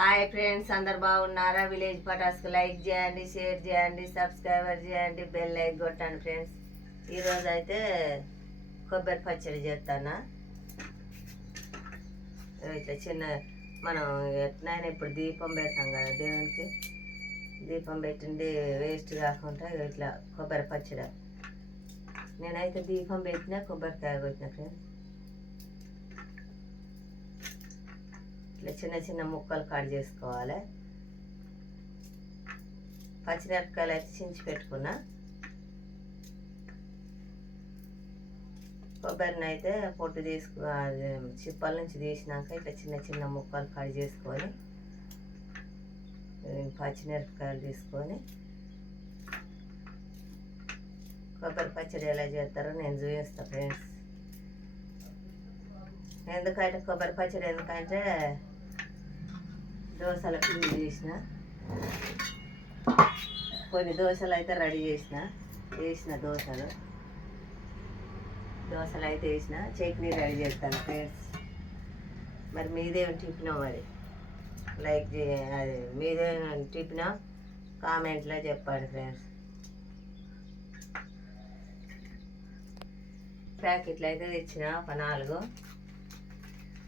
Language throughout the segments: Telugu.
హాయ్ ఫ్రెండ్స్ అందరు బాగున్నారా? విలేజ్ పటాస్కి లైక్ చేయండి షేర్ చేయండి సబ్స్క్రైబర్ చేయండి బెల్ లైక్ కొట్టండి ఫ్రెండ్స్. ఈరోజు అయితే కొబ్బరి పచ్చడి చేస్తానా ఇట్లా చిన్న మనం ఎట్లయినా ఇప్పుడు దీపం పెడతాం కదా దేవునికి. దీపం పెట్టింది వేస్ట్ కాకుండా ఇట్లా కొబ్బరి పచ్చడి. నేనైతే దీపం పెట్టినా కొబ్బరికాయ కొట్టిన ఫ్రెండ్స్. ఇట్లా చిన్న చిన్న ముక్కలు కట్ చేసుకోవాలి. పచ్చిమిరపకాయలు అయితే చించి పెట్టుకున్నా. కొబ్బరిని అయితే పొట్టు తీసుకు అది చిప్పల నుంచి తీసినాక ఇట్లా చిన్న చిన్న ముక్కలు కట్ చేసుకొని పచ్చిమిరపకాయలు తీసుకొని కొబ్బరి పచ్చడి ఎలా చేస్తారో నేను చూపిస్తాను ఫ్రెండ్స్. ఎందుకంటే కొబ్బరి పచ్చడి ఎందుకంటే దోశల పిండి చేసిన. కొన్ని దోశలు అయితే రెడీ చేసిన. వేసిన దోశలు. దోశలు అయితే వేసిన చట్నీ రెడీ చేస్తాను ఫ్రెండ్స్. మరి మీదేం టిఫినో మరి? లైక్ చే అది మీదేం టిఫినో కామెంట్లో చెప్పండి ఫ్రెండ్స్. ప్యాకెట్లు అయితే తెచ్చిన ఒక నాలుగు.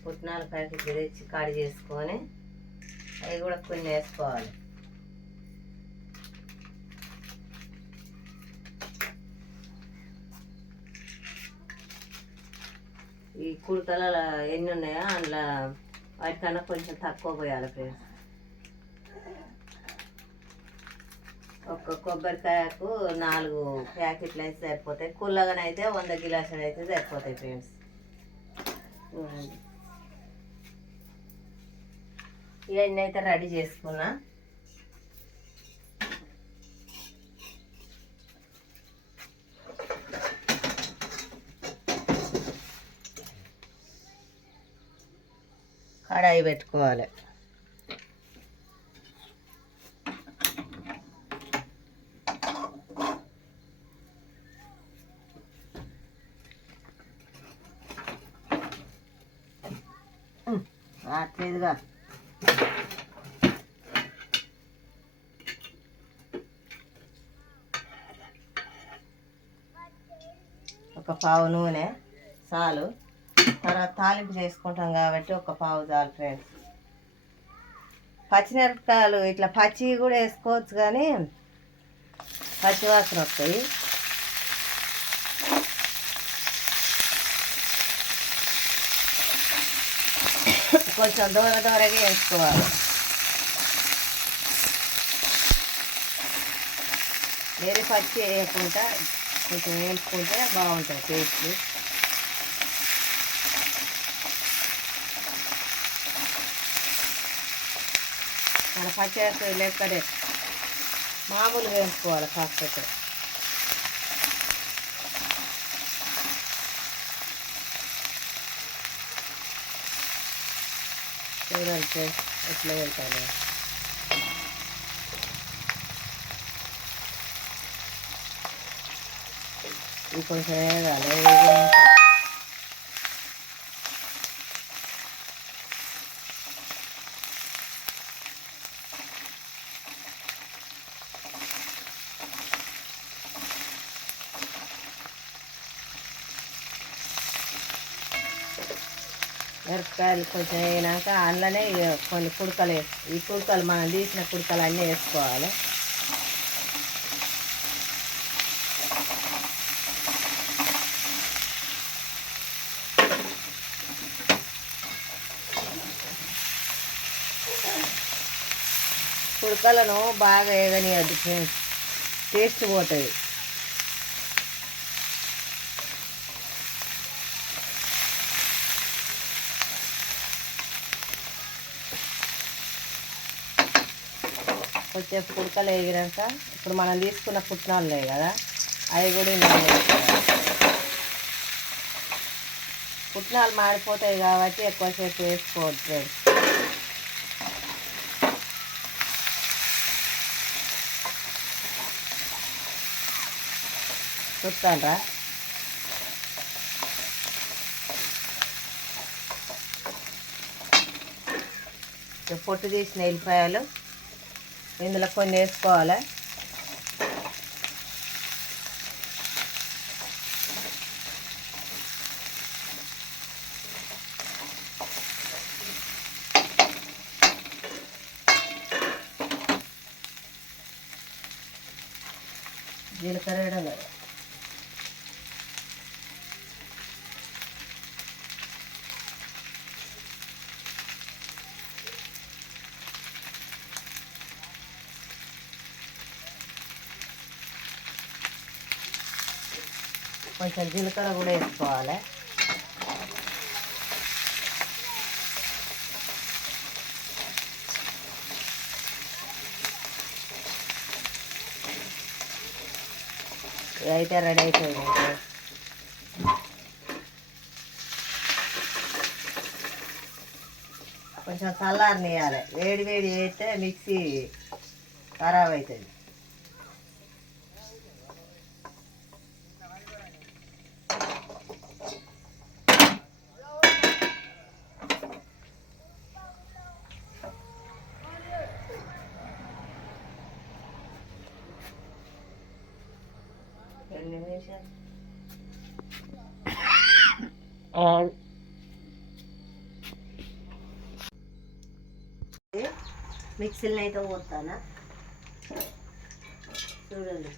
పుట్నాలు ప్యాకెట్లు తెచ్చి కాడి చేసుకొని అవి కూడా కొన్ని వేసుకోవాలి. ఈ కుడకల ఎన్ని ఉన్నాయో అందులో వాటికన్నా కొంచెం తక్కువ పోయాలి ఫ్రెండ్స్ ఒక్క కొబ్బరికాయకు నాలుగు ప్యాకెట్లు అయితే సరిపోతాయి. కుల్లగానైతే వంద గిలాసులు అయితే సరిపోతాయి ఫ్రెండ్స్ ఇవన్నీ అయితే రెడీ చేసుకున్నా. కడాయి పెట్టుకోవాలి. రాట్లేదుగా ఒక పావు నూనె చాలు తర్వాత తాలింపు చేసుకుంటాం కాబట్టి ఒక పావు చాలు ఫ్రెండ్స్. పచ్చిమిరపకాయలు ఇట్లా పచ్చి కూడా వేసుకోవచ్చు కానీ పచ్చి వాసన వస్తాయి. కొంచెం దూర దూరగా వేసుకోవాలి. వేరే పచ్చి వేయకుండా కొంచెం వేసుకుంటే బాగుంటుంది టేస్ట్. మన పచ్చి లెక్కడే మామూలుగా వేసుకోవాలి కాకపోతే. చూడండి ఎట్లా వెళ్తాను ఇది కొంచెం వేగాలి వేగినాక మిరపకాయలు కొంచెం వేయినాక అందులోనే కొన్ని కుడకలు ఈ కుడకలు మనం తీసిన కుడకలు అన్నీ వేసుకోవాలి కుడకలను బాగా వేగనియద్దు ఫ్రెండ్స్ టేస్ట్ పోతుంది. కొంచెం కుడకలు వేగినాక ఇప్పుడు మనం తీసుకున్న పుట్నాలు లేవు కదా అవి కూడా ఇందులో పుట్నాలు మారిపోతాయి కాబట్టి ఎక్కువసేపు వేసుకోవద్దు. చూస్తానరా. పొట్టు తీసిన ఎల్లిపాయలు ఇందులో కొన్ని వేసుకోవాలి? కొంచెం జీలకర్ర కూడా వేసుకోవాలి. అయితే రెడీ అయిపోయింది. కొంచెం చల్లారనియాలి వేడి వేడి అయితే మిక్సీ ఖరాబ్ అవుతుంది. నిమిషాలు మిక్సీలో అయితే పోతానా చూడండి.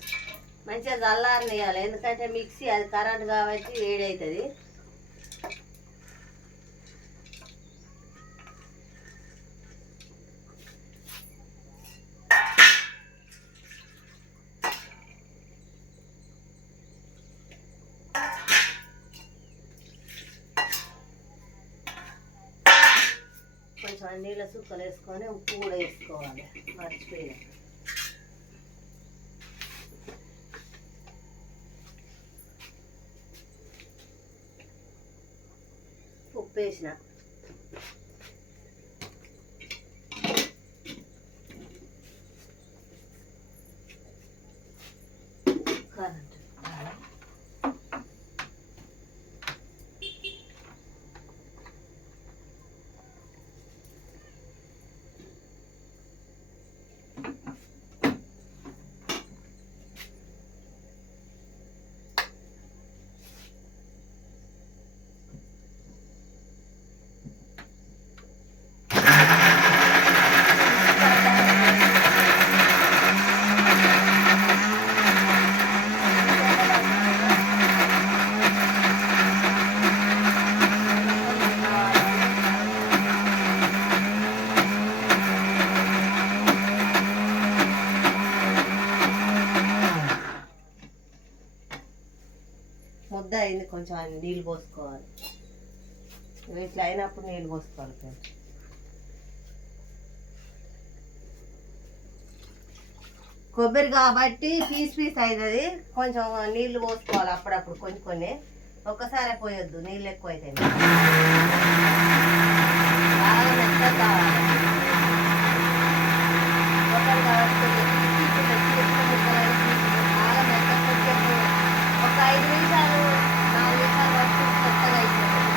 మంచిగా చల్లారనియాలి ఎందుకంటే మిక్సీ అది కరెంట్ కాబట్టి వేడి నీళ్ళ సుక్కలు వేసుకొని ఉప్పు కూడా వేసుకోవాలి. మర్చిపోయిన. ఉప్పు వేసిన కరెంట్ ముద్ద అయింది కొంచెం ఆయన నీళ్ళు పోసుకోవాలి. ఇవి ఇట్లా అయినప్పుడు నీళ్ళు పోసుకోవాలి కొంచెం. కొబ్బరి కాబట్టి పీస్ పీస్ అవుతుంది కొంచెం నీళ్ళు పోసుకోవాలి అప్పుడప్పుడు కొంచెం కొన్ని. ఒక్కసారి పోయొద్దు నీళ్ళు ఎక్కువ అవుతాయి బాగా మెత్తగా కావాలి కొబ్బరి కాబట్టి కొంచెం పీస్ పీస్ చిన్న చిన్న ముక్కలు బాగా మెత్తగా కొంచెం ఒక ఐదు నిమిషాలు నాలుగు నిమిషాలు వరకు కొత్తగా అయిపోతుంది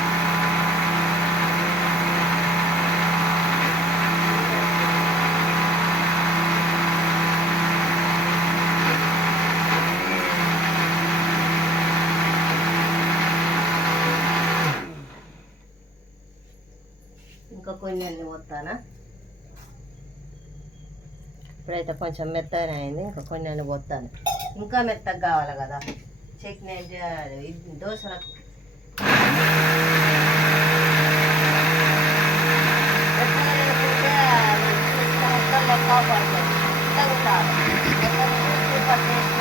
ఇంకా కొన్ని అన్ని మొత్తానా ఇప్పుడైతే కొంచెం మెత్తగా అయింది ఇంకా కొన్ని అన్ని పోతాను. ఇంకా మెత్తగా కావాలి కదా. చట్నీ అంటే అది దోశలకు మెత్తగా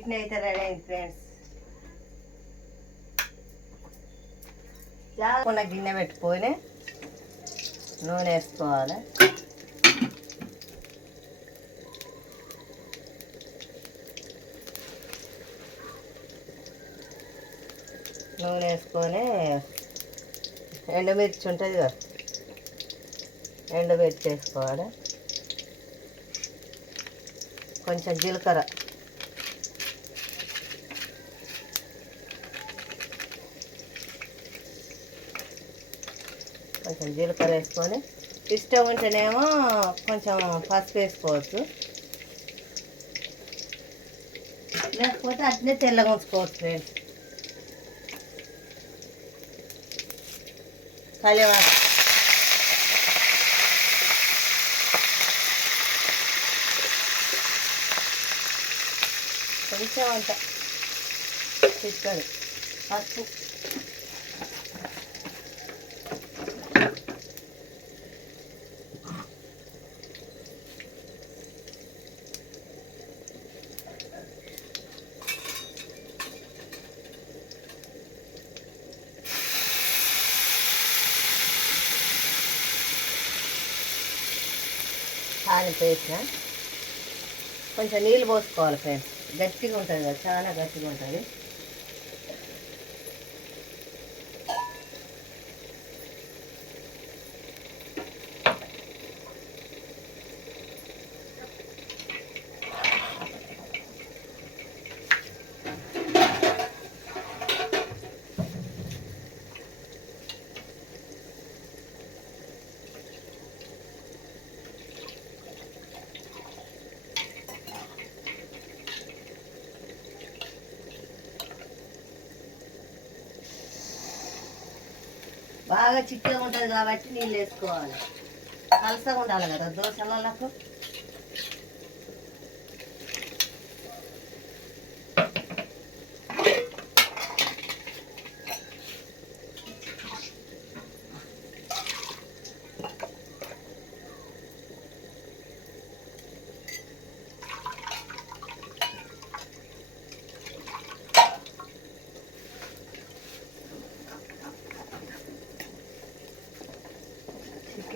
చట్నీ అయితే రెడీ అయింది ఫ్రెండ్స్ జాకుండా గిన్నె పెట్టుకొని నూనె వేసుకోవాలి. నూనె వేసుకొని ఎండుమిర్చి ఉంటుంది కదా ఎండుమిర్చి వేసుకోవాలి. కొంచెం జీలకర్ర. కొంచెం జీలకర్ర వేసుకొని ఇష్టం ఉంటేనేమో కొంచెం పసుపు వేసుకోవచ్చు. లేకపోతే అట్నే తెల్లగా ఉంచుకోవచ్చు ఫ్రెండ్స్. కలివా కొంచెం అంత. చిక్కడు పసుపు. తాలింపు కొంచెం నీళ్ళు పోసుకోవాలి ఫ్రెండ్స్. గట్టిగా ఉంటుంది కదా చాలా గట్టిగా ఉంటుంది. బాగా చిక్కగా ఉంటుంది కాబట్టి నీళ్ళు వేసుకోవాలి. పలసగా ఉండాలి కదా దోశలకు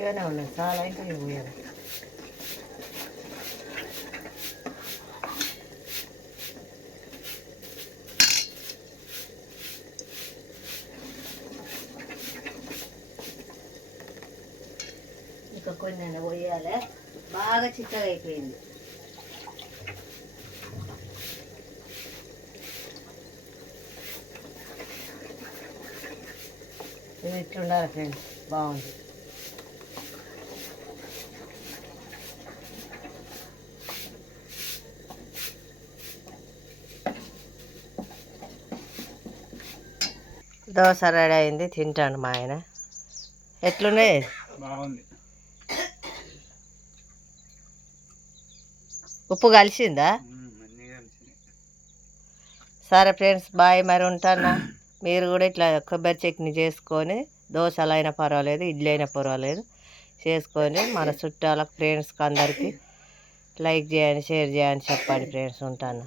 చిక్కగానే ఉన్నాయి? చాలా ఇంకా పోయాలి? ఇంకా కొన్ని పోయాలి. బాగా చిక్కగా అయిపోయింది. ఇది ఇట్లుండాలి ఫ్రెండ్స్. బాగుంది. దోశ రెడీ అయింది తింటాను మా ఆయన. ఎట్లున్నాయి బాగుంది. ఉప్పు కలిసిందా? సరే ఫ్రెండ్స్ బాయ్ మరి ఉంటానా? మీరు కూడా ఇట్లా కొబ్బరి చట్నీ చేసుకొని దోశలు అయినా పర్వాలేదు ఇడ్లీ అయినా పర్వాలేదు చేసుకొని మన చుట్టాలకు ఫ్రెండ్స్కి అందరికీ లైక్ చేయండి షేర్ చేయండి చెప్పండి ఫ్రెండ్స్ ఉంటాను?